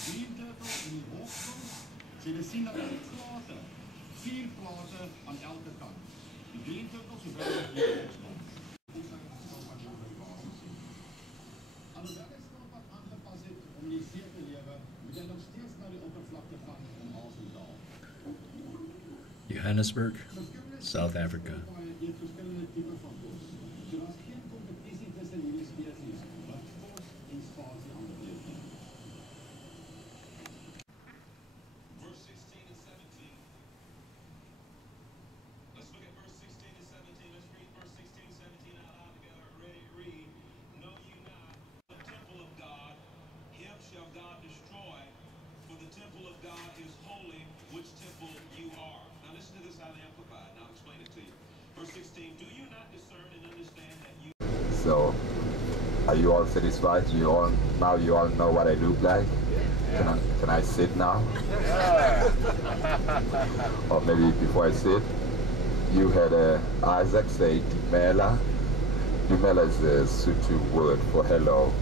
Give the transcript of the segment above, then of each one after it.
green turtle in die hoofdgrond. So jy sien dat die plate, 4 plate aan elke kant. Die green turtle so wel in die hoofdgrond. Alhoewel die skilpad aangepas het om in die see te lewe, moet jy nog steeds na die oppervlakte gaan om asem te haal. Johannesburg, South Africa. Jy het verskillende tipe van kos. So daar's geen kompetisie tussen hierdie spesies wat kos en spasie aanbeweeg nie. Verse 16 and 17. Let's look at verse 16 and 17. Let's read verse 16 and 17 out loud together. Ready, read. Know you not the temple of God, him shall God destroy, for the temple of God is holy, which temple you are. Now listen to this out of the Amplified, and I'll explain it to you. Verse 16, do you not discern and understand that you... So, are you all satisfied? Now you all know what I look like? Yeah. Can I sit now? Yeah. Or maybe before I sit, you had Isaac say Dumela. Dumela is a Sotho word for hello.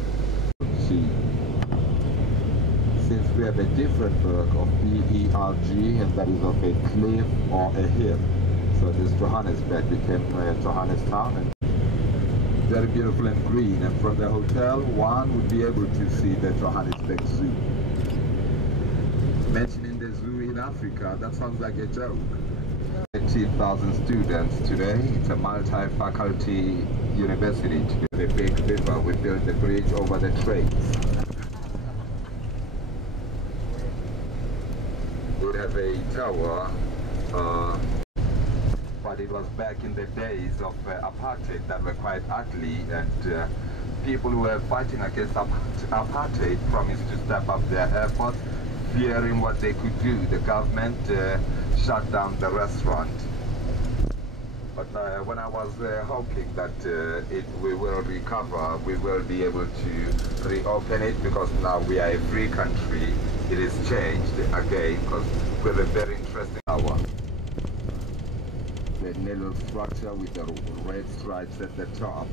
Since we have a different verb of B-E-R-G, and that is of a cliff or a hill. So this Johannesburg became Johannestown, and very beautiful and green. And from the hotel, one would be able to see the Johannesburg Zoo. Mentioning the zoo in Africa, that sounds like a joke. 18,000 students today. It's a multi-faculty university. The big river, we built the bridge over the trades. We have a tower, but it was back in the days of apartheid that were quite ugly, and people who were fighting against apartheid promised to step up their efforts, fearing what they could do. The government shut down the restaurant. But when I was hoping that we will recover, we will be able to reopen it, because now we are a free country. It is changed again, because we have a very interesting tower. The little structure with the red stripes at the top,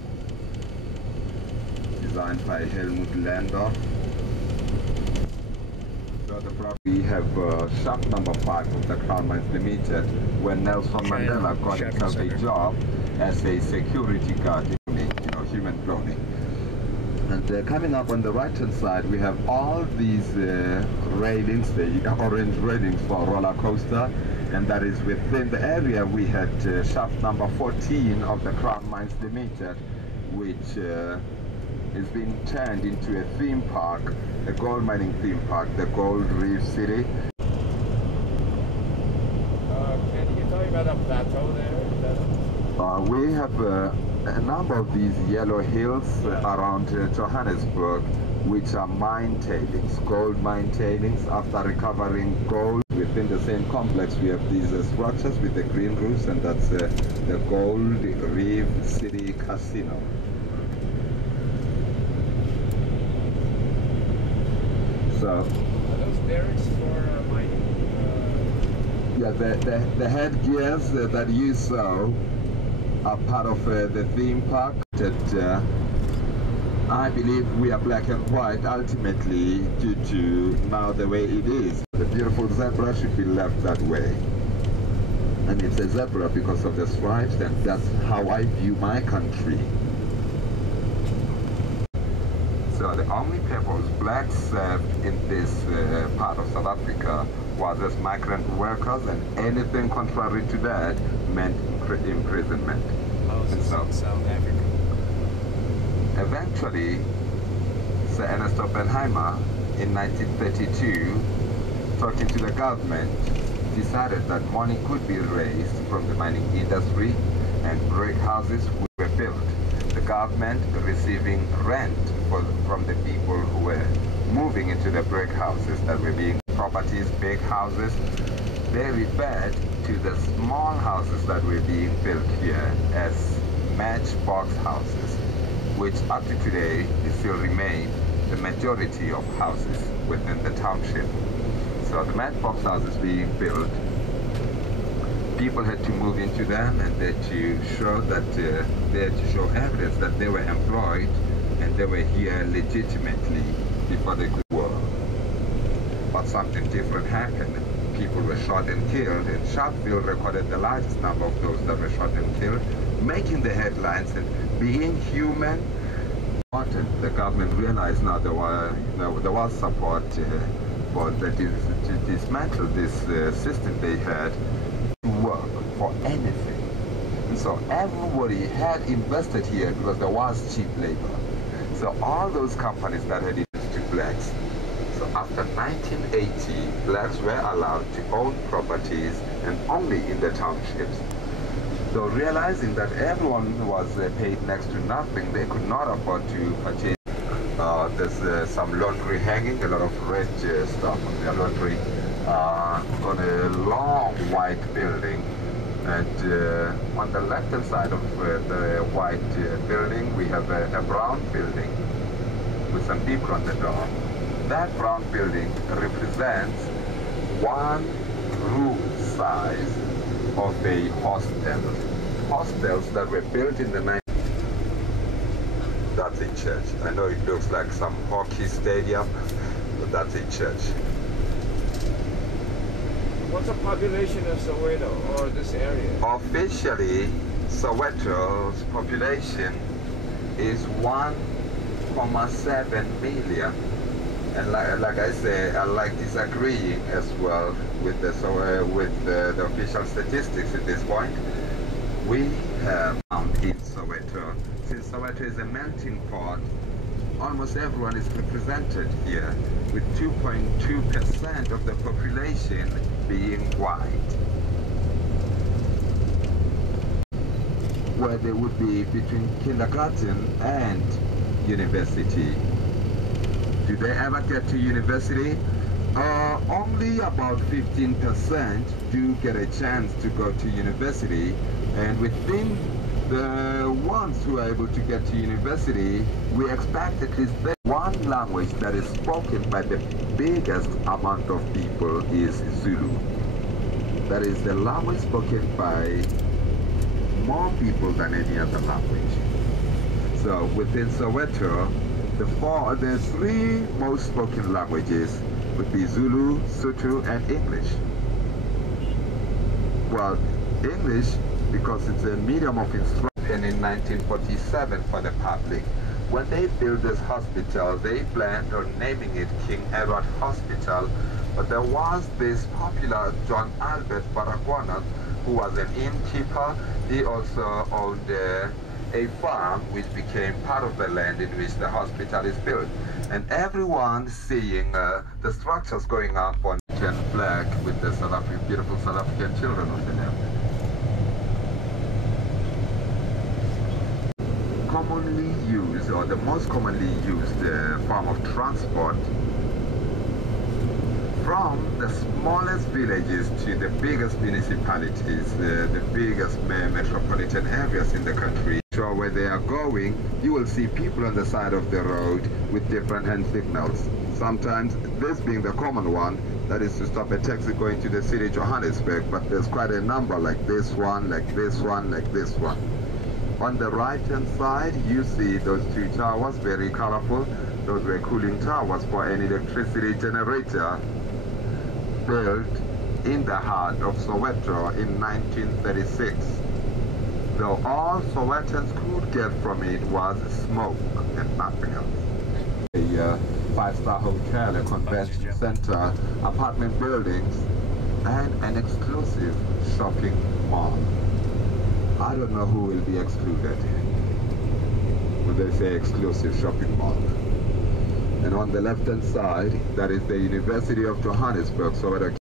designed by Helmut Landorf. So the property have shop number 5 of the Crown Mines Limited, where Nelson Mandela got himself a job as a security guard, human cloning. And coming up on the right-hand side, we have all these railings, the orange railings for a roller coaster, and that is within the area we had shaft number 14 of the Crown Mines Limited, which is being turned into a theme park, a gold mining theme park, the Gold Reef City. Can you tell me about that plateau there? We have a number of these yellow hills around Johannesburg, which are mine tailings, gold mine tailings. After recovering gold within the same complex, we have these structures with the green roofs, and that's the Gold Reef City Casino. So, are those derricks for mining? Yeah, the headgears that you saw are part of the theme park. That I believe we are black and white ultimately due to now the way it is. The beautiful zebra should be left that way. And it's a zebra because of the stripes, and that's how I view my country. So the only purpose blacks served in this part of South Africa was as migrant workers, and anything contrary to that meant imprisonment. In South Africa. Eventually, Sir Ernest Oppenheimer in 1932, talking to the government, decided that money could be raised from the mining industry and brick houses were built. The government receiving rent from the people who were moving into the brick houses that were being properties, big houses. They referred to the small houses that were being built here as matchbox houses, which up to today still remain the majority of houses within the township. So the matchbox houses being built, people had to move into them, and they had to show that they had to show evidence that they were employed and they were here legitimately before they could work. but something different happened. People were shot and killed, and Sharpeville recorded the largest number of those that were shot and killed, making the headlines. And being human, the government realized now there was support for to dismantle this system they had to work for anything. And so everybody had invested here because there was cheap labor. So all those companies that had invested to blacks. So after 1980, blacks were allowed to own properties, and only in the townships. So realizing that everyone was paid next to nothing, they could not afford to purchase. There's some laundry hanging, a lot of red stuff on their laundry on a long white building. And on the left-hand side of the white building, we have a brown building with some people on the door. That brown building represents one room size of a hostel. Hostels that were built in the 90s. That's a church. I know it looks like some hockey stadium, but that's a church. What's the population of Soweto, or this area? Officially, Soweto's population is 1.7 million. And like I say, I like disagreeing as well with the official statistics at this point. We have found in Soweto, since Soweto is a melting pot, almost everyone is represented here, with 2.2% of the population being white, where they would be between kindergarten and university. Do they ever get to university? Only about 15% do get a chance to go to university, and within the ones who are able to get to university, we expect at least one language that is spoken by the biggest amount of people is Zulu. That is the language spoken by more people than any other language. So within Soweto, the three most spoken languages would be Zulu, Sotho, and English. Well, English, because it's a medium of instruction, in 1947 for the public. When they built this hospital, they planned on naming it King Edward Hospital, but there was this popular John Albert Baragwana, who was an innkeeper. He also owned a farm which became part of the land in which the hospital is built. And everyone seeing the structures going up on the flag with the beautiful South African children on the left. Commonly used, or the most commonly used form of transport from the smallest villages to the biggest municipalities, the biggest metropolitan areas in the country. So where they are going, you will see people on the side of the road with different hand signals. Sometimes this being the common one, that is to stop a taxi going to the city Johannesburg, but there's quite a number like this one, like this one, like this one. On the right hand side, you see those two towers, very colorful. Those were cooling towers for an electricity generator built in the heart of Soweto in 1936. Though all Sowetans could get from it was smoke and nothing else. A five-star hotel, a convention center, apartment buildings, and an exclusive shopping mall. I don't know who will be excluded when they say exclusive shopping mall. And on the left-hand side, that is the University of Johannesburg, Soweto.